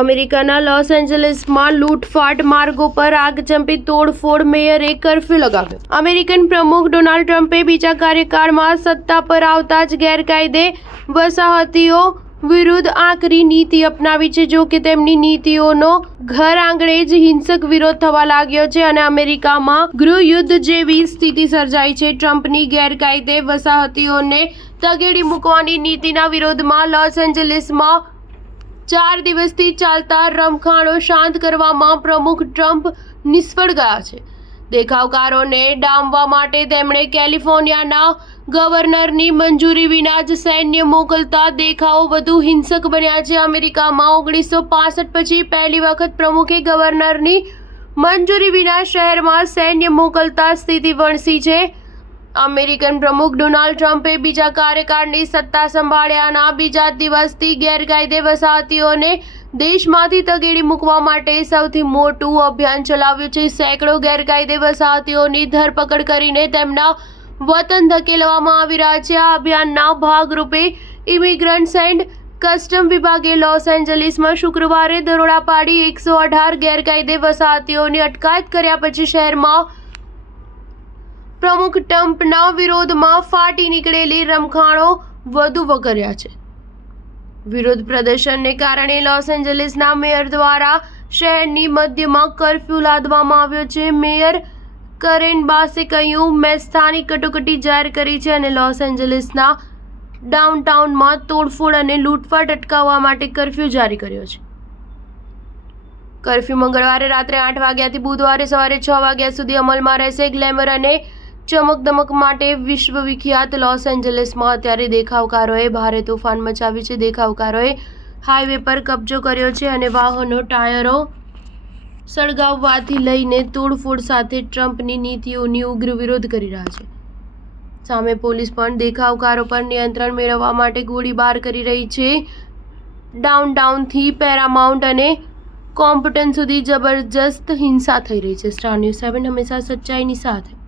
અમેરિકાના લોસ એન્જલિસમાં લૂંટફાટ, માર્ગો પર આગજંપી, તોડફોડ, મેયરે કર્ફ્યુ લગાવ્યો. અમેરિકન પ્રમુખ ડોનાલ્ડ ટ્રમ્પે બીજા કાર્યકાળમાં સત્તા પર આવતા જ ગેરકાયદે વસાહતીઓ વિરુદ્ધ આકરી નીતિ અપનાવી છે. જો કે તેમની નીતિઓનો ઘર આંગણે જ હિંસક વિરોધ થવા લાગ્યો છે અને અમેરિકામાં ગૃહયુદ્ધ જેવી સ્થિતિ સર્જાઈ છે. ટ્રમ્પની ગેરકાયદે વસાહતીઓને તગેડી મૂકવાની નીતિના વિરોધમાં લોસ એન્જલિસમાં 4 દિવસથી ચાલતા રમખાણો શાંત કરવામાં પ્રમુખ ટ્રમ્પ નિષ્ફળ ગયા છે. દેખાવકારોને ડામવા માટે તેમણે કેલિફોર્નિયાના ગવર્નરની મંજૂરી વિના જ સૈન્ય મોકલતા દેખાવો વધુ હિંસક બન્યા છે. અમેરિકામાં 1965 પછી પહેલી વખત પ્રમુખે ગવર્નરની મંજૂરી વિના શહેરમાં સૈન્ય મોકલતા સ્થિતિ વણસી છે. અમેરિકન પ્રમુખ ડોનાલ્ડ ટ્રમ્પે બીજા કાર્યકાળની સત્તા સંભાળ્યાના બીજા દિવસથી ગેરકાયદે વસાહતીઓને દેશમાંથી તગેડી મૂકવા માટે સૌથી મોટું અભિયાન ચલાવ્યું છે. સેંકડો ગેરકાયદે વસાહતીઓની ધરપકડ કરીને તેમના વતન ધકેલવામાં આવી રહ્યા છે. આ અભિયાનના ભાગરૂપે ઇમિગ્રન્ટ્સ એન્ડ કસ્ટમ વિભાગે લોસ એન્જલિસમાં શુક્રવારે દરોડા પાડી 118 ગેરકાયદે વસાહતીઓની અટકાયત કર્યા પછી શહેરમાં પ્રમુખ ટ્રમ્પના વિરોધમાં ફાટી નીકળેલી રમખાણો વધુ વકર્યા છે. વિરોધ પ્રદર્શનને કારણે લોસ એન્જલિસના મેયર દ્વારા શહેરની મધ્યમાં કર્ફ્યુ લાદવામાં આવ્યો છે. મેયર કરેન બાસે કહ્યું, મેં સ્થાનિક કટોકટી જાહેર કરી છે અને લોસ એન્જલિસના ડાઉનટાઉનમાં તોડફોડ અને લૂંટફાટ અટકાવવા માટે કર્ફ્યુ જારી કર્યો છે. કર્ફ્યુ મંગળવારે રાત્રે 8 વાગ્યાથી બુધવારે સવારે 6 વાગ્યા સુધી અમલમાં રહેશે. ગ્લેમર અને ચમકદમક માટે વિશ્વવિખ્યાત લોસ એન્જલિસમાં અત્યારે દેખાવકારોએ ભારે તોફાન મચાવ્યું છે. દેખાવકારોએ હાઈવે પર કબજો કર્યો છે અને વાહનો, ટાયરો સળગાવવાથી લઈને તોડફોડ સાથે ટ્રમ્પની નીતિઓની ઉગ્ર વિરોધ કરી રહ્યા છે. સામે પોલીસ પણ દેખાવકારો પર નિયંત્રણ મેળવવા માટે ગોળીબાર કરી રહી છે. ડાઉનટાઉનથી પેરામાઉન્ટ અને કોમ્પટન સુધી જબરજસ્ત હિંસા થઈ રહી છે. સ્ટાર ન્યૂઝ 7 હંમેશા સચ્ચાઈની સાથે.